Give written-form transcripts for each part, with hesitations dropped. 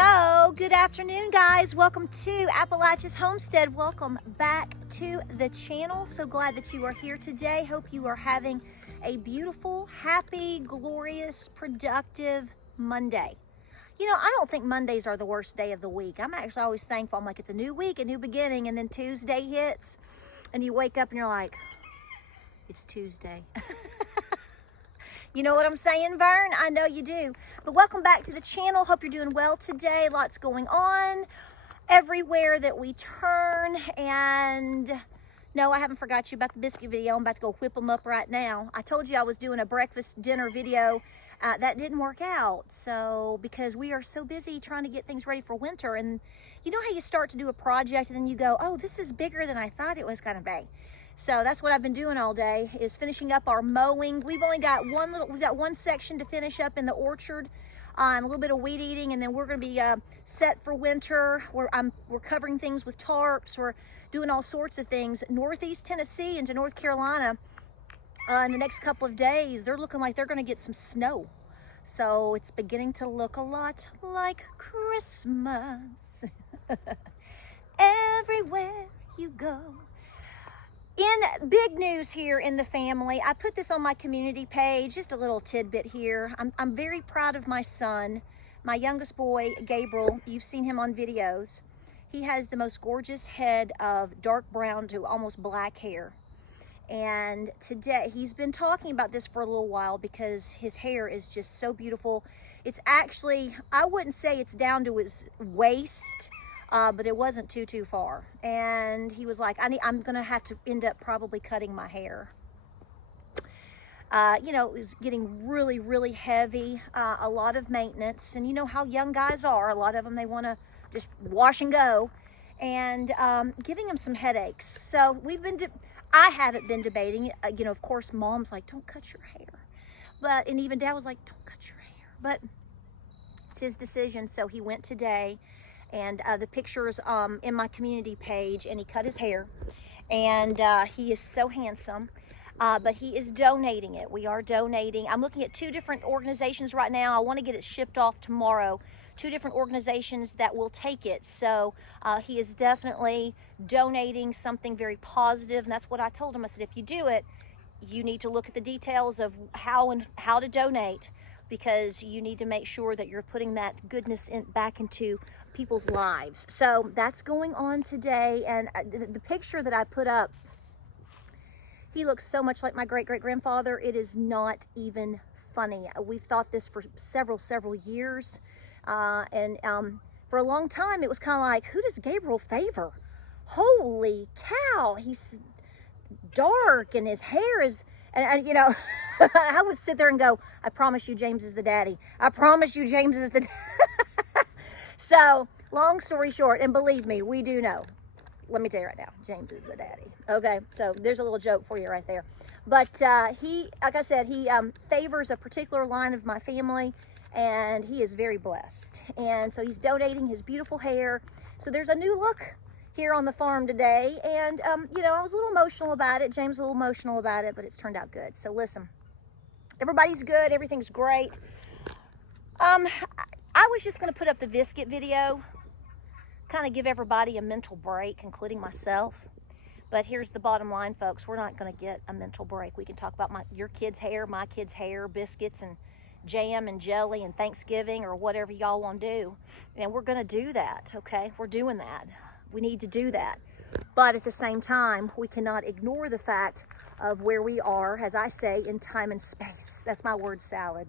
So, good afternoon, guys. Welcome to Appalachia's Homestead. Welcome back to the channel. So glad that you are here today. Hope you are having a beautiful, happy, glorious, productive Monday. You know, I don't think Mondays are the worst day of the week. I'm actually always thankful. I'm like, it's a new week, a new beginning, and then Tuesday hits, and you wake up and you're like, it's Tuesday. You know what I'm saying, Vern? I know you do. But welcome back to the channel. Hope you're doing well today. Lots going on everywhere that we turn. And no, I haven't forgot you about the biscuit video. I'm about to go whip them up right now. I told you I was doing a breakfast dinner video. That didn't work out. So, because we are so busy trying to get things ready for winter. And you know how you start to do a project and then you go, oh, this is bigger than I thought it was going to be. So that's what I've been doing all day, is finishing up our mowing. We've only got we've got one section to finish up in the orchard, a little bit of weed eating, and then we're going to be set for winter. We're covering things with tarps. We're doing all sorts of things. Northeast Tennessee into North Carolina, in the next couple of days, they're looking like they're going to get some snow. So it's beginning to look a lot like Christmas everywhere you go. In big news here in the family, I put this on my community page, just a little tidbit here. I'm very proud of my son, my youngest boy, Gabriel. You've seen him on videos. He has the most gorgeous head of dark brown to almost black hair. And today, he's been talking about this for a little while because his hair is just so beautiful. It's actually, I wouldn't say it's down to his waist, but it wasn't too far. And he was like, I'm gonna have to end up probably cutting my hair. You know, it was getting really heavy, a lot of maintenance. And you know how young guys are, a lot of them, they wanna just wash and go. And giving him some headaches. So I haven't been debating, you know, of course, mom's like, don't cut your hair. And even dad was like, don't cut your hair. But it's his decision, so he went today. And the picture's in my community page, and he cut his hair, and he is so handsome, but he is donating it. We are donating. I'm looking at 2 different organizations right now. I want to get it shipped off tomorrow. 2 different organizations that will take it. So he is definitely donating something very positive, and that's what I told him. I said, if you do it, you need to look at the details of how to donate, because you need to make sure that you're putting that goodness back into people's lives. So that's going on today. And the picture that I put up, he looks so much like my great-great-grandfather. It is not even funny. We've thought this for several years. And for a long time, it was kind of like, who does Gabriel favor? Holy cow, he's dark and his hair is, and you know, I would sit there and go, I promise you James is the daddy. I promise you James is the So, long story short, and believe me, we do know. Let me tell you right now, James is the daddy. Okay, so there's a little joke for you right there. But he, like I said, he favors a particular line of my family, and he is very blessed. And so he's donating his beautiful hair. So there's a new look here on the farm today. And, you know, I was a little emotional about it. James was a little emotional about it, but it's turned out good. So listen, everybody's good. Everything's great. I was just going to put up the biscuit video, kind of give everybody a mental break, including myself. But here's the bottom line, folks. We're not going to get a mental break. We can talk about your kid's hair, my kid's hair, biscuits and jam and jelly and Thanksgiving or whatever y'all want to do. And we're going to do that, okay? We're doing that. We need to do that. But at the same time, we cannot ignore the fact of where we are, as I say, in time and space. That's my word salad.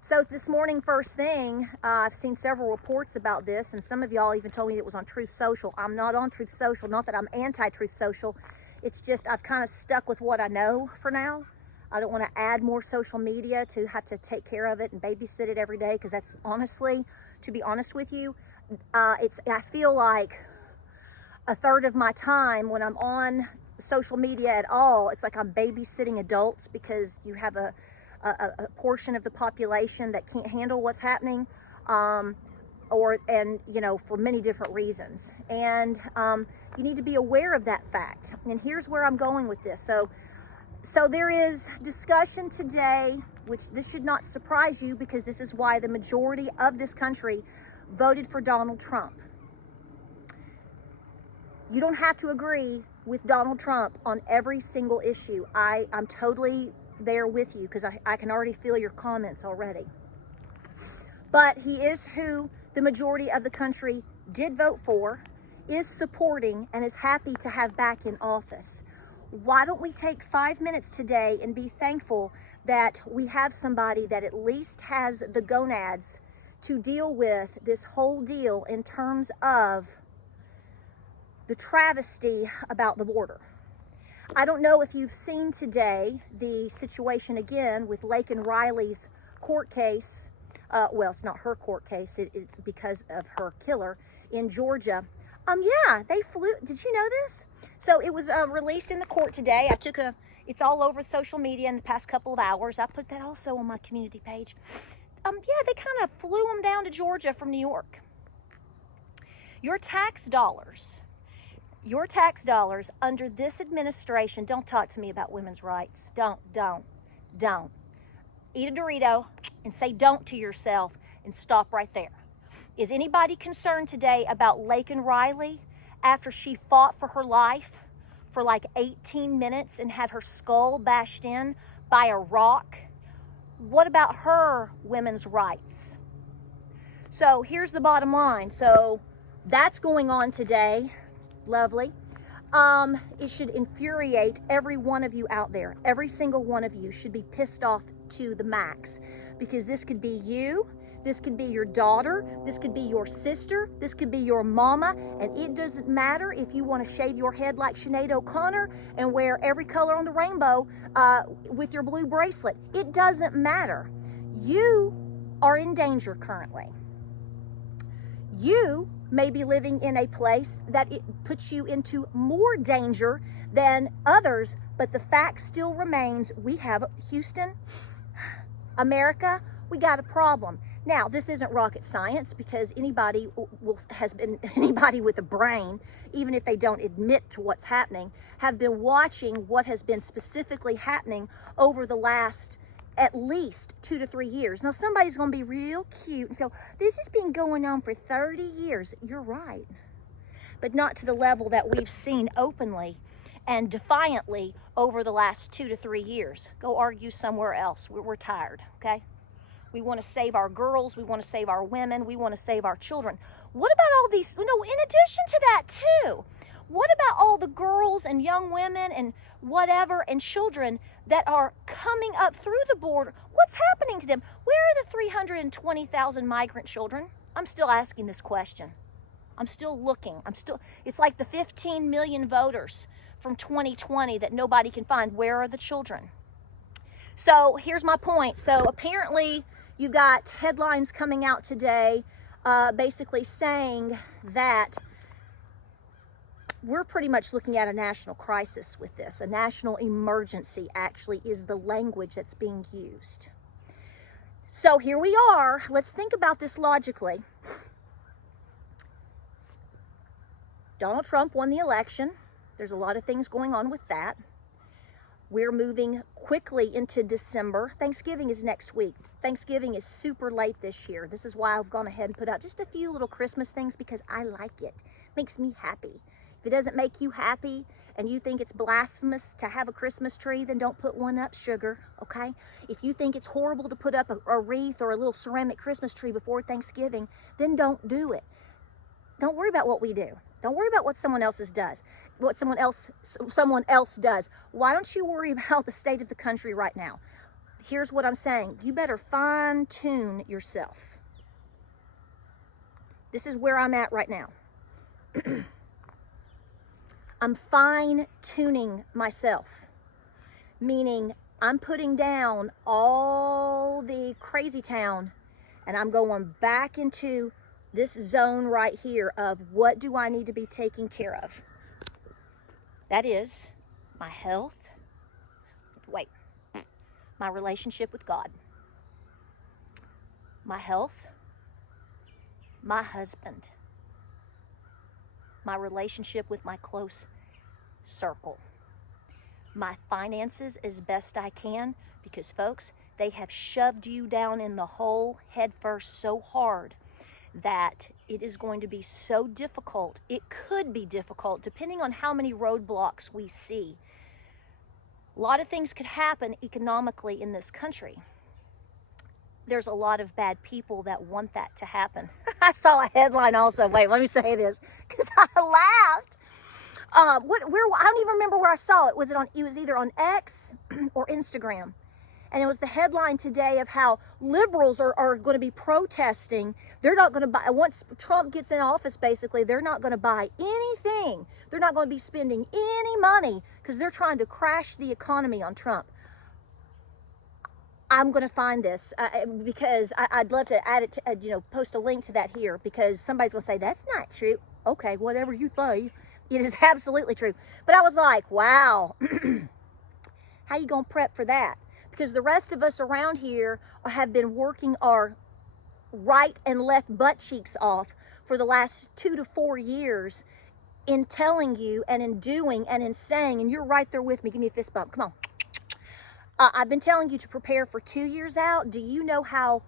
So this morning, first thing, I've seen several reports about this, and some of y'all even told me it was on Truth Social. I'm not on Truth Social. Not that I'm anti-Truth Social. It's just I've kind of stuck with what I know for now. I don't want to add more social media to have to take care of it and babysit it every day, because that's honestly, to be honest with you, I feel like a third of my time when I'm on social media at all, it's like I'm babysitting adults, because you have a portion of the population that can't handle what's happening, and you know, for many different reasons. And you need to be aware of that fact. And here's where I'm going with this. So there is discussion today which this should not surprise you because this is why the majority of this country voted for Donald Trump. You don't have to agree with Donald Trump on every single issue. I'm totally there with you because I can already feel your comments already. But he is who the majority of the country did vote for, is supporting, and is happy to have back in office. Why don't we take 5 minutes today and be thankful that we have somebody that at least has the gonads to deal with this whole deal in terms of the travesty about the border. I don't know if you've seen today the situation again with Laken Riley's court case. Well, it's not her court case. It's because of her killer in Georgia. Yeah, they flew. Did you know this? So it was released in the court today. It's all over social media in the past couple of hours. I put that also on my community page. Yeah, they kind of flew them down to Georgia from New York. Your tax dollars under this administration, don't talk to me about women's rights. Don't. Eat a Dorito and say don't to yourself and stop right there. Is anybody concerned today about Laken Riley after she fought for her life for like 18 minutes and had her skull bashed in by a rock? What about her women's rights? So here's the bottom line. So that's going on today. Lovely. It should infuriate every one of you out there. Every single one of you should be pissed off to the max, because this could be you, this could be your daughter, this could be your sister, this could be your mama, and it doesn't matter if you want to shave your head like Sinead O'Connor and wear every color on the rainbow with your blue bracelet. It doesn't matter. You are in danger currently. You may be living in a place that it puts you into more danger than others, but the fact still remains, we have Houston, America, we got a problem. Now, this isn't rocket science, because anybody with a brain, even if they don't admit to what's happening, have been watching what has been specifically happening over the last at least 2 to 3 years. Now, somebody's going to be real cute and go, this has been going on for 30 years. You're right. But not to the level that we've seen openly and defiantly over the last 2 to 3 years. Go argue somewhere else. We're tired, okay? We want to save our girls. We want to save our women. We want to save our children. What about all these, in addition to that too, what about all the girls and young women and whatever and children that are coming up through the border? What's happening to them? Where are the 320,000 migrant children? I'm still asking this question. I'm still looking. It's like the 15 million voters from 2020 that nobody can find. Where are the children? So here's my point. So apparently you got headlines coming out today basically saying that we're pretty much looking at a national crisis with this. A national emergency actually is the language that's being used. So here we are. Let's think about this logically. Donald Trump won the election. There's a lot of things going on with that. We're moving quickly into December. Thanksgiving is next week. Thanksgiving is super late this year. This is why I've gone ahead and put out just a few little Christmas things, because I like it. It makes me happy. If it doesn't make you happy and you think it's blasphemous to have a Christmas tree, then don't put one up, sugar, okay? If you think it's horrible to put up a wreath or a little ceramic Christmas tree before Thanksgiving, then don't do it. Don't worry about what we do. Don't worry about what someone else does. Someone else does. Why don't you worry about the state of the country right now? Here's what I'm saying. You better fine-tune yourself. This is where I'm at right now. I'm fine-tuning myself, meaning I'm putting down all the crazy town and I'm going back into this zone right here of what do I need to be taking care of. That is my health, my relationship with God, my health, my husband, my relationship with my close circle, my finances as best I can, because folks, They have shoved you down in the hole head first so hard that it is going to be so difficult. It could be difficult depending on how many roadblocks we see. A lot of things could happen economically in this country. There's a lot of bad people that want that to happen. I saw a headline also. Wait, let me say this because I laughed. I don't even remember where I saw it. It was either on X or Instagram. And it was the headline today of how liberals are going to be protesting. They're not going to buy, once Trump gets in office, basically, they're not going to buy anything. They're not going to be spending any money because they're trying to crash the economy on Trump. I'm going to find this because I'd love to add it to, post a link to that here because somebody's going to say, that's not true. Okay, whatever you say. It is absolutely true. But I was like, wow, how you going to prep for that? Because the rest of us around here have been working our right and left butt cheeks off for the last 2 to 4 years in telling you and in doing and in saying, and you're right there with me. Give me a fist bump. Come on. I've been telling you to prepare for 2 years out. Do you know how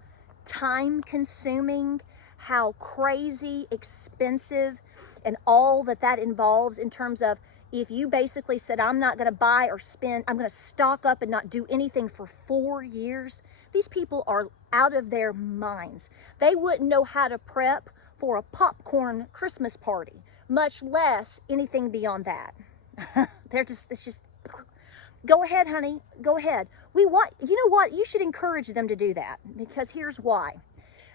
time consuming, how crazy, expensive, and all that involves in terms of if you basically said, I'm not going to buy or spend, I'm going to stock up and not do anything for 4 years. These people are out of their minds. They wouldn't know how to prep for a popcorn Christmas party, much less anything beyond that. It's just, go ahead, honey, go ahead. You know what? You should encourage them to do that because here's why.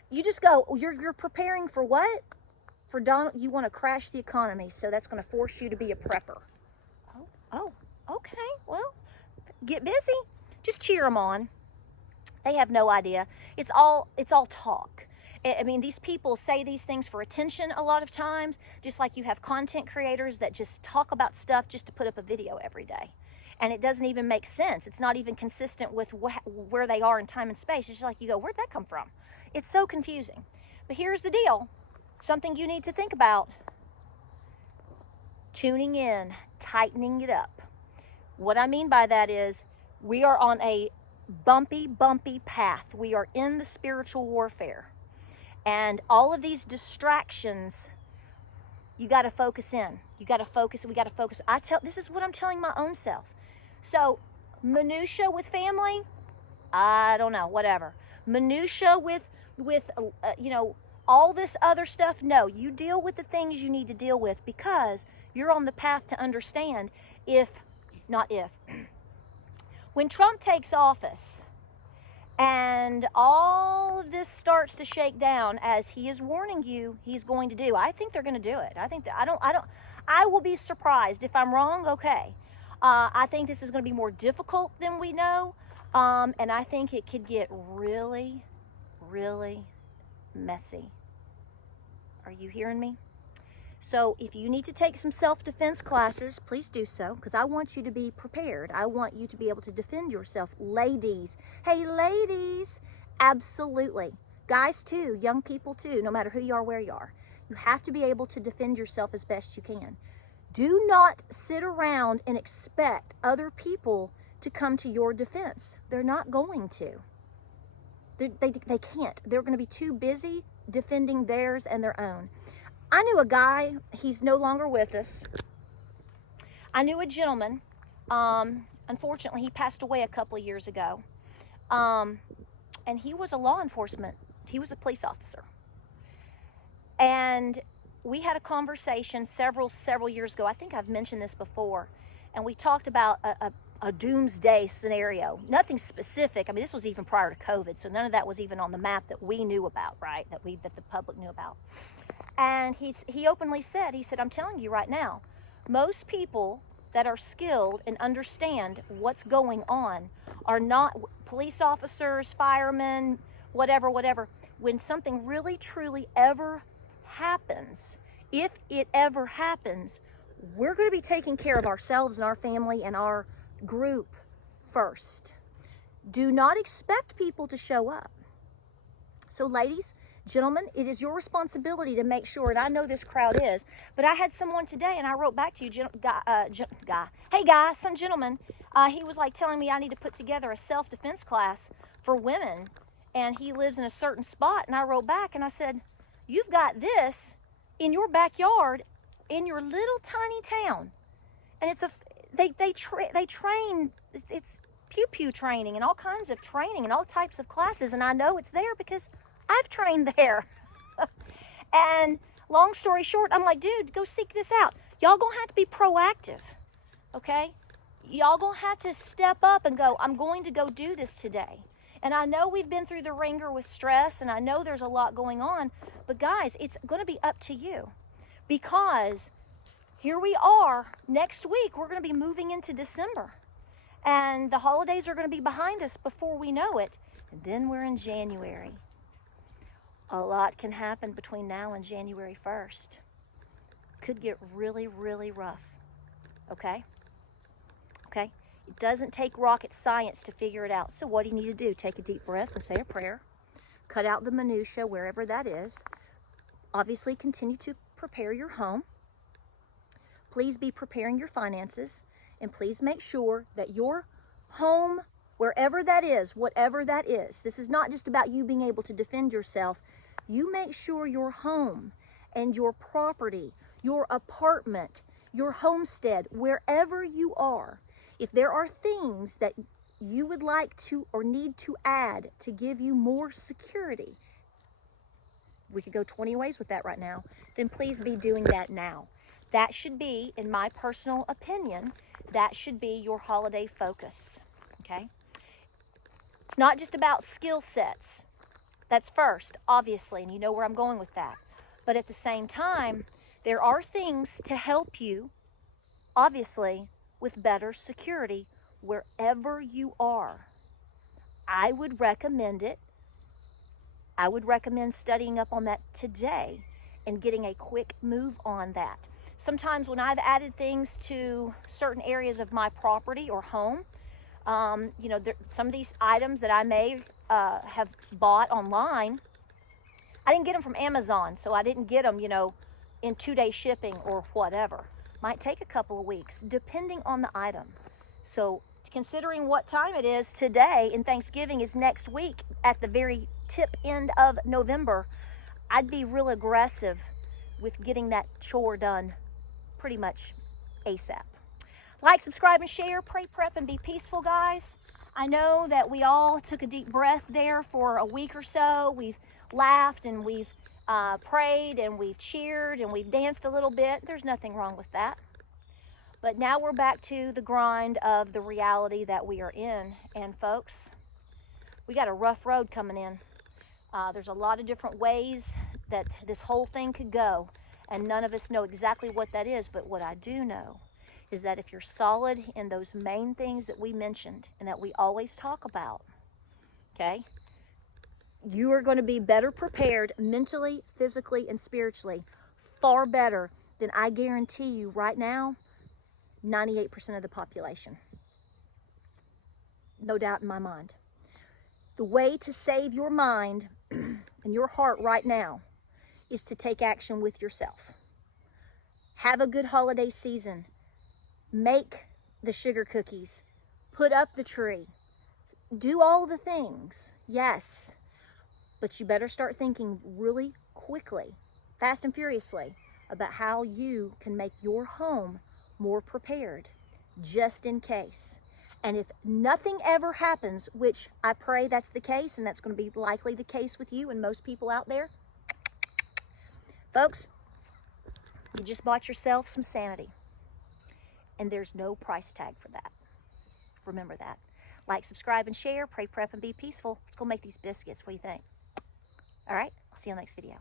You just go, you're preparing for what? For Donald, you want to crash the economy, so that's going to force you to be a prepper. Oh, okay, well, get busy. Just cheer them on. They have no idea. It's all talk. I mean, these people say these things for attention a lot of times, just like you have content creators that just talk about stuff just to put up a video every day. And it doesn't even make sense. It's not even consistent with where they are in time and space. It's just like you go, where'd that come from? It's so confusing. But here's the deal. Something you need to think about. Tuning in, tightening it up. What I mean by that is we are on a bumpy path. We are in the spiritual warfare. And all of these distractions, you got to focus in. You got to focus. We got to focus. This is what I'm telling my own self. So, minutia with family, I don't know, whatever. Minutia with all this other stuff, no. You deal with the things you need to deal with because you're on the path to understand when Trump takes office and all of this starts to shake down as he is warning you he's going to do. I think they're going to do it. I will be surprised if I'm wrong. Okay. I think this is going to be more difficult than we know. And I think it could get really, really messy. Are you hearing me? So if you need to take some self-defense classes, please do so, because I want you to be prepared. I want you to be able to defend yourself. Ladies, hey ladies, absolutely. Guys too, young people too, no matter who you are, where you are. You have to be able to defend yourself as best you can. Do not sit around and expect other people to come to your defense. They're not going to. They can't. They're going to be too busy defending theirs and their own. I knew a guy, he's no longer with us. I knew a gentleman, unfortunately he passed away a couple of years ago. And he was a law enforcement, he was a police officer. And we had a conversation several years ago. I think I've mentioned this before. And we talked about a doomsday scenario. Nothing specific. I mean, this was even prior to COVID, so none of that was even on the map that we knew about, right? That the public knew about. And he openly said, he said, I'm telling you right now, most people that are skilled and understand what's going on are not police officers, firemen, whatever. When something really, truly ever happens, if it ever happens, we're going to be taking care of ourselves and our family and our group first. Do not expect people to show up. So ladies, gentlemen, it is your responsibility to make sure, and I know this crowd is, but I had someone today, and I wrote back to you, hey guy, some gentleman, he was like telling me I need to put together a self-defense class for women, and he lives in a certain spot. And I wrote back and I said, you've got this in your backyard in your little tiny town. And it's they train, it's pew training and all kinds of training and all types of classes. And I know it's there because I've trained there. And long story short, I'm like, dude, go seek this out. Y'all gonna have to be proactive, okay? Y'all gonna have to step up and go, I'm going to go do this today. And I know we've been through the ringer with stress, and I know there's a lot going on, but guys, it's gonna be up to you. Because here we are, next week, we're gonna be moving into December. And the holidays are gonna be behind us before we know it. And then we're in January. A lot can happen between now and January 1st. Could get really, really rough, okay? Okay? It doesn't take rocket science to figure it out. So what do you need to do? Take a deep breath and say a prayer. Cut out the minutia, wherever that is. Obviously, continue to prepare your home. Please be preparing your finances. And please make sure that your home, wherever that is, whatever that is, this is not just about you being able to defend yourself. You make sure your home and your property, your apartment, your homestead, wherever you are, if there are things that you would like to or need to add to give you more security, we could go 20 ways with that right now, then please be doing that now. That should be, in my personal opinion, that should be your holiday focus, okay? It's not just about skill sets. That's first, obviously, and you know where I'm going with that. But at the same time, there are things to help you, obviously, with better security wherever you are. I would recommend it. I would recommend studying up on that today and getting a quick move on that. Sometimes when I've added things to certain areas of my property or home, you know, some of these items that I may have bought online, I didn't get them from Amazon, so I didn't get them, you know, in 2-day shipping or whatever. Might take a couple of weeks, depending on the item. So considering what time it is today, and Thanksgiving is next week at the very tip end of November, I'd be real aggressive with getting that chore done pretty much ASAP. Like, subscribe, and share. Pray, prep, and be peaceful, guys. I know that we all took a deep breath there for a week or so. We've laughed and we've prayed and we've cheered and we've danced a little bit. There's nothing wrong with that. But now we're back to the grind of the reality that we are in. And folks, we got a rough road coming in. There's a lot of different ways that this whole thing could go. And none of us know exactly what that is. But what I do know is that if you're solid in those main things that we mentioned and that we always talk about, okay, you are going to be better prepared mentally, physically, and spiritually, far better than I guarantee you right now, 98% of the population. No doubt in my mind. The way to save your mind and your heart right now is to take action with yourself. Have a good holiday season. Make the sugar cookies. Put up the tree. Do all the things. Yes. But you better start thinking really quickly, fast and furiously, about how you can make your home more prepared, just in case. And if nothing ever happens, which I pray that's the case, and that's going to be likely the case with you and most people out there, folks, you just bought yourself some sanity. And there's no price tag for that. Remember that. Like, subscribe, and share. Pray, prep, and be peaceful. Let's go make these biscuits. What do you think? All right, I'll see you on the next video.